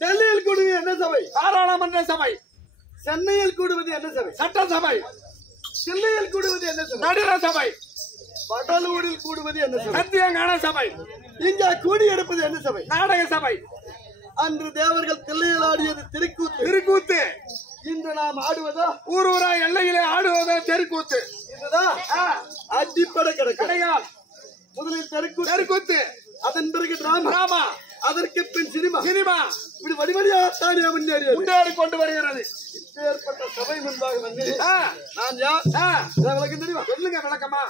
டெல்லியில் கூடுவது என்ன சபை? பாராளுமன்ற சபை. சென்னையில் கூடுவது என்ன சபை? சட்டசபை. சென்னையில் கூடுவது என்ன சபை? நடுர சபை. வடலூரில் கூடுவது என்ன சபை? சத்தியங்கான சபை. இங்கே கூடி எடுப்பது என்ன சபை? நாடக சபை. அன்று தேவர்கள் தில்லையில் ஆடியது திருக்கூத்து. திருக்கூத்து. இன்று நாம் ஆடுவதோ ஊர் ஊரா எல்லையிலே ஆடுவதோ தெருக்கூத்து. இதுதான் அடிப்படை கிடையாது. முதலில் தெருக்கூத்து, அதன் பிறகு டிராமா, அதற்கு பின் சினிமா. இப்படி வடிவடியா தானியா முன்னேறி கொண்டு வருகிறது. இப்பேற்பட்ட சபை முன்பாக வந்து நான் யார் விளக்கம் தெரியுமா? சொல்லுங்க விளக்கமா.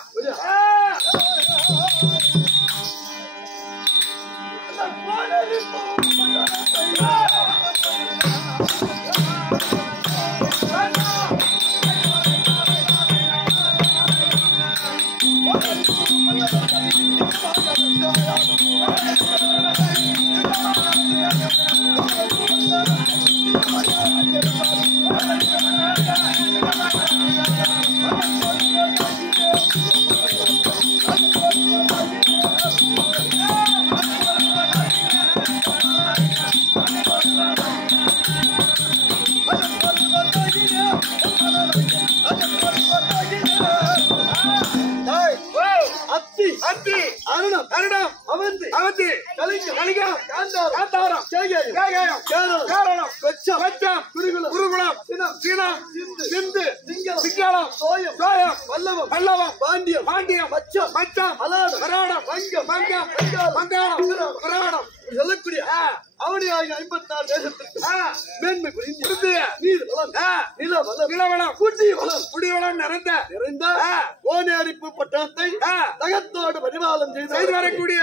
சொல்லக்கூடிய அவனியாகிய 54 தேசத்திற்கு மேன்மை புரிந்து நிலவளம் குடிவளம் நிறைந்த ஓனேரிப்பு பட்டணத்தை தகத்தோடு பரிபாலம் செய்து வரக்கூடிய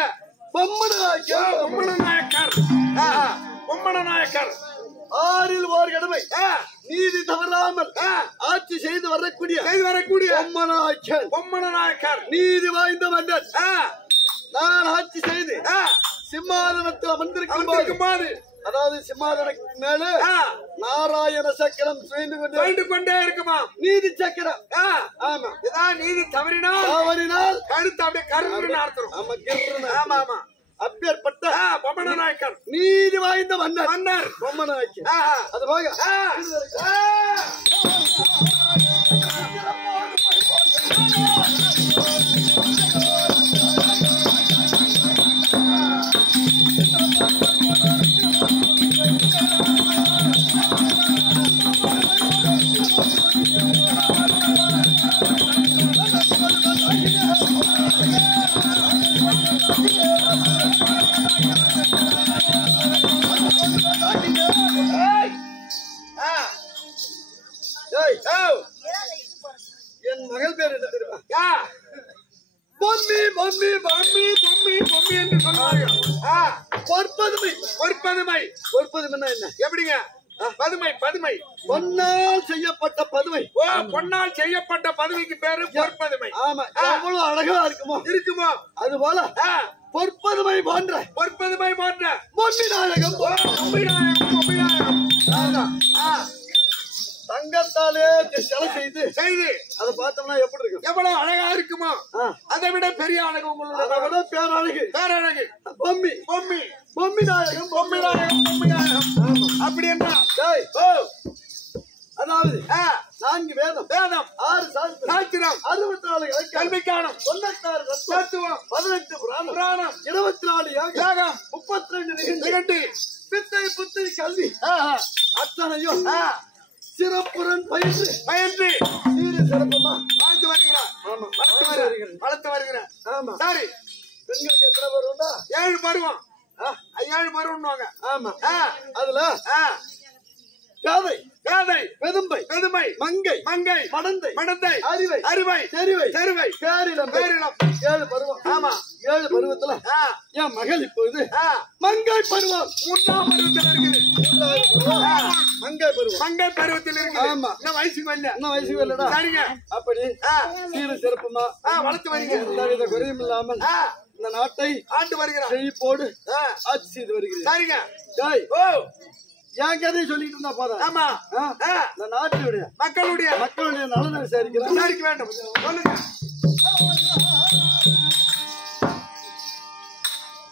பொம்மனாயக்கர் 6 ஓர் கடமை நீதி தவறாமல் ஆட்சி செய்து வரக்கூடிய பொம்மனாயக்கர் நீதி வாய்ந்த மன்னன். நான் ஆட்சி செய்து சிம்மாதனத்தில் அமர்ந்திருக்கும் போது, அதாவது சிம்மாதனத்துக்கு மேலே நாராயண சக்கரம் சுழண்டு கொண்டே இருக்குமா நீதி சக்கரம். ஆமா, இதான் நீதி தவறினால் கழுத்து அப்படியே கருன்னு அர்த்தம். ஆமா, அப்பேற்பட்ட பொம்மனாயக்கர் நீதி வாய்ந்த மன்னர் பொம்மனாயக்கர். அது போக என் மகள் பேர் என்ன தெரியுமா? பொம்மி என்று சொல்லுவாங்க. பொற்பதுமை என்ன? எப்படிங்க? பதுமை பதுமை பொன்னால் செய்யப்பட்ட பதுமை. ஓ பொன்னால் செய்யப்பட்ட பதுமைக்கு பேரு பொற்பதுமை. ஆமா, எவ்வளவு அழகா இருக்குமோ இருக்குமோ அது போல பொற்பதுமை போன்ற பொற்பதுமை போன்ற பொன்னிநாயகம் தங்கத்தாலே சிலை செய்து அதை பார்த்தோம்னா எப்படி இருக்கும்? எவ்வளவு அழகா இருக்குமோ அதை விட பெரிய அழகு உங்களோட. அதை விட பேரழகு பேரழகு பொம்மி பொம்மி பொம்மிநாயகம் பொம்மிநாயகம் அப்படி என்ன? அதாவது 4 வேதம் வேதம் 6 சாஸ்திரம் 64 கல்விக்கானம் 96 தத்துவம் 18 புராணம் 24 யாகம் 32 நிகழ்ச்சி பித்தை புத்தி கல்வி அத்தனையும் சிறப்புடன் பயின்று சீரு சிறப்புமா வாழ்த்து வருகிறார். ஆமா வளர்த்து வருகிறார். ஆமா சரி, பெண்களுக்கு எத்தனை பருவம்டா? 7 பருவம். 7 பருவம்னுவாங்க. ஆமா, அதுல பேதை பேதை பெதும்பை பெதுமை மங்கை மங்கை மடந்தை மடந்தை அறிவை அறிவை தெரிவை தெரிவை பேரிடம் பேரிடம் 7 பருவம். ஆமா, 7 பருவத்துல என் மகள் இப்போது மங்கை பருவம் 3ஆம் பருவத்தில் இருக்குது. மங்கை பருவம் மங்கை பருவத்தில் இருக்குது. ஆமா, இன்னும் வயசுக்கு வரல. இன்னும் வயசுக்கு வரலடா. சரிங்க, அப்படி சீரு சிறப்புமா வளர்த்து வரீங்க. எந்தவித குறையும் இல்லாமல் இந்த நாட்டை ஆண்டு வருகிறார். செழிப்போடு ஆட்சி செய்து வருகிறேன். சரிங்க. ஓ என் கதையை சொல்லிட்டு இருந்தா போதும். ஆமா, இந்த நாட்டுடைய மக்களுடைய நலனை விசாரிக்கிறேன். விசாரிக்க வேண்டும். சொல்லுங்க.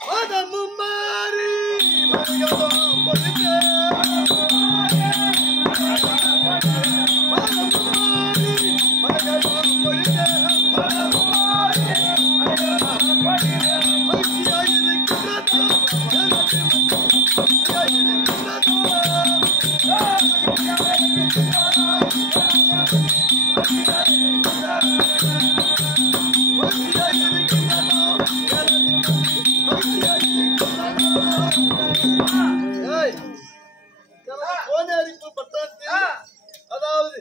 மதமும் மாறி மரியாதம் பொழுது அதாவது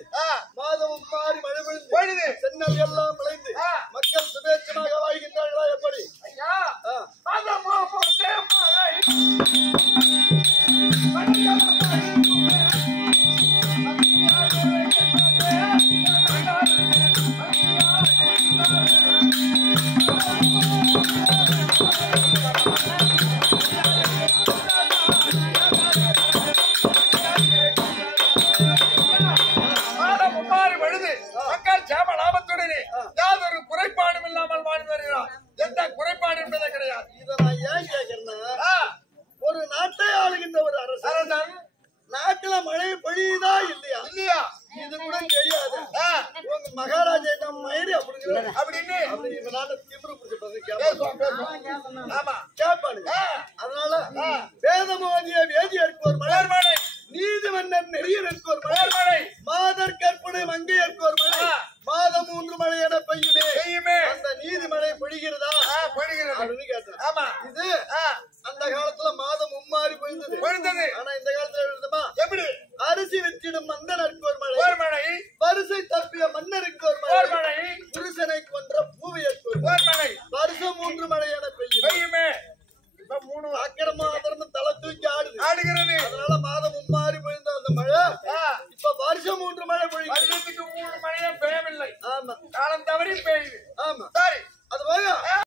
மாதமும் மாறி மழை பொழிந்து சென்னல் எல்லாம் விளைந்து மக்கள் சுபேட்சமாக வாழ்கின்றார்களா? எப்படி? மக்கள் சேம லாபத்துடனே யாதொரு குறைபாடும் இல்லாமல் வாழ்ந்து வருகிறார். எந்த குறைபாடு என்பதே கிடையாது. இதை நான் ஏன் கேட்கிறேன்னா, ஒரு நாட்டை ஆளுகின்ற ஒரு அரசன் நாட்டுல மழை பொழியுதா இல்லையா இது கூட தெரியாது. உங்க மகாராஜா மயிறு அப்படின்னு இந்த நாட்டை திமிரு கேட்பானுங்க. அதனால வேதமோதிய வேதியருக்கு ஒரு மலர், நீதிமன்னர் நெறியருக்கு ஒரு மலர், மாதர் கற்பனை மங்கையருக்கு ஒரு மழை, மாதம் 3 மழை என பெய்யுமே அந்த நீதிமழை பொழிகிறதா அப்படின்னு கேட்டேன். இது அந்த காலத்துல மாதம் மும்மாறி பொழிந்தது. ஆனா இந்த காலத்துல எப்படி அரிசி வெற்றிடும் மந்தனருக்கு